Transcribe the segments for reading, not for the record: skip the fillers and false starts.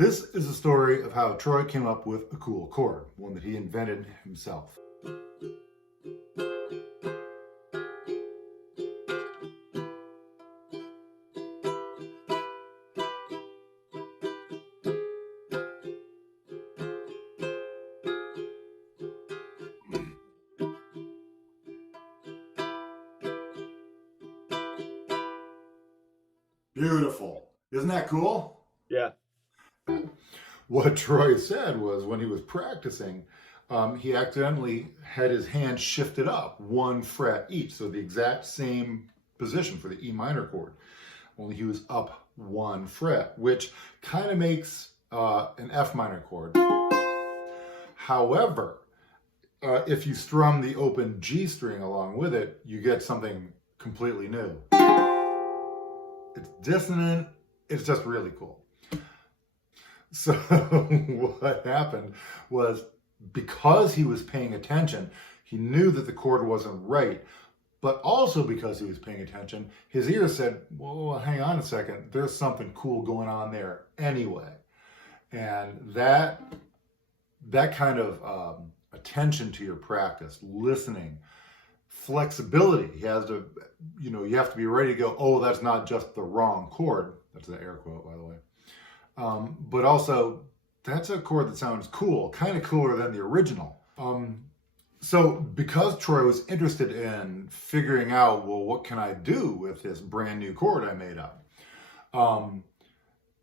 This is a story of how Troy came up with a cool chord, one that he invented himself. Beautiful. Isn't that cool? Yeah. What Troy said was when he was practicing, he accidentally had his hand shifted up one fret each, so the exact same position for the E minor chord, only he was up one fret, which kind of makes an F minor chord. However, if you strum the open G string along with it, you get something completely new. It's dissonant, it's just really cool. So what happened was, because he was paying attention, he knew that the chord wasn't right, but also because he was paying attention, his ears said, well, hang on a second, there's something cool going on there anyway. And that kind of attention to your practice, listening, flexibility, you have to be ready to go, oh, that's not just the wrong chord. That's an air quote, by the way. But also, that's a chord that sounds cool, kind of cooler than the original. So because Troy was interested in figuring out, well, what can I do with this brand new chord I made up?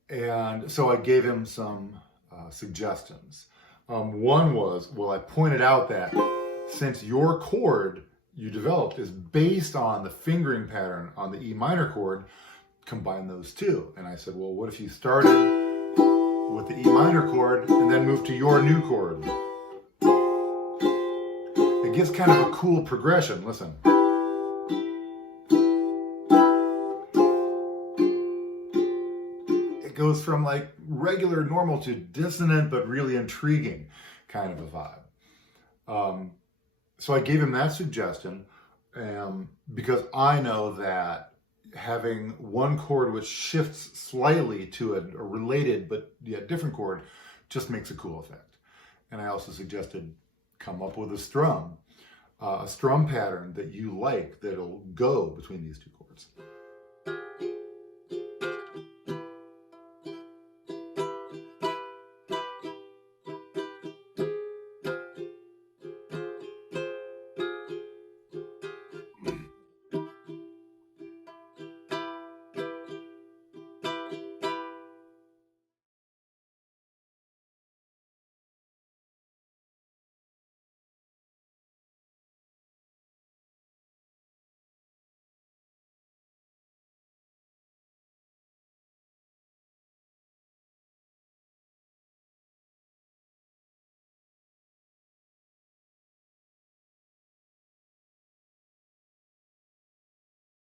And so I gave him some suggestions. One was, well, I pointed out that since your chord you developed is based on the fingering pattern on the E minor chord, combine those two. And I said, well, what if you started with the E minor chord and then moved to your new chord? It gives kind of a cool progression. Listen. It goes from like regular, normal to dissonant, but really intriguing kind of a vibe. So I gave him that suggestion because I know that having one chord which shifts slightly to a related but yet different chord just makes a cool effect. And I also suggested come up with a strum pattern that you like that'll go between these two chords.